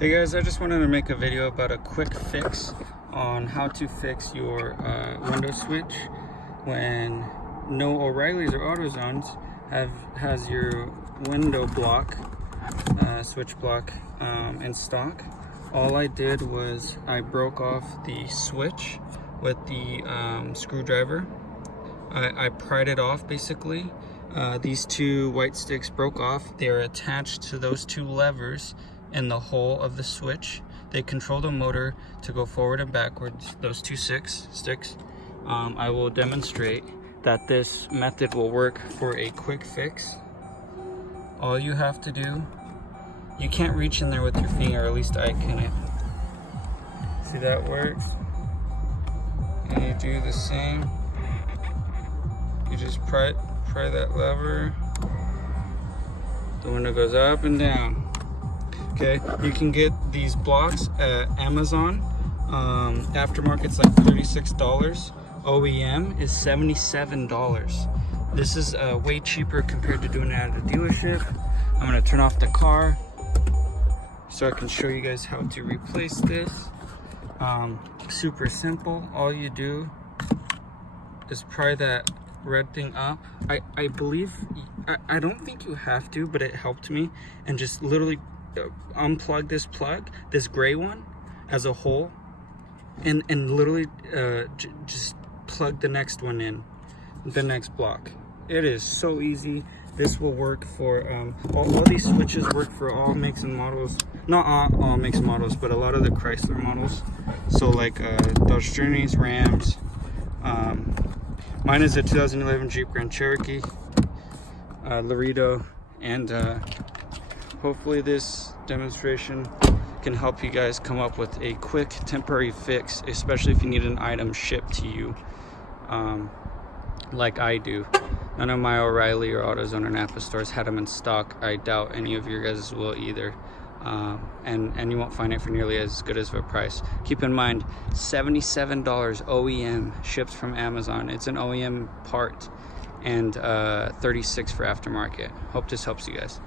Hey guys, I just wanted to make a video about a quick fix on how to fix your window switch when no O'Reilly's or AutoZones has your window block, switch block in stock. All I did was I broke off the switch with the screwdriver. I pried it off basically. These two white sticks broke off. They're attached to those two levers in the hole of the switch. They control the motor to go forward and backwards, those two sticks. I will demonstrate that this method will work for a quick fix. All you have to do, you can't reach in there with your finger, or at least I couldn't. See, that works. And you do the same. You just pry that lever. The window goes up and down. Okay, you can get these blocks at Amazon. Aftermarket's like $36. OEM is $77. This is way cheaper compared to doing it at a dealership. I'm gonna turn off the car so I can show you guys how to replace this. Super simple. All you do is pry that red thing up. I believe, I don't think you have to, but it helped me, and just literally unplug this gray one as a whole, and literally just plug the next one in, the next block. It is so easy. This will work for all these switches work for all makes and models. Not all makes and models, but a lot of the Chrysler models. So like Dodge Journeys, Rams. Mine is a 2011 Jeep Grand Cherokee, Laredo, and hopefully this demonstration can help you guys come up with a quick temporary fix, especially if you need an item shipped to you, like I do. None of my O'Reilly or AutoZone or Napa stores had them in stock. I doubt any of your guys will either. And you won't find it for nearly as good as a price. Keep in mind, $77 OEM, shipped from Amazon. It's an OEM part, and $36 for aftermarket. Hope this helps you guys.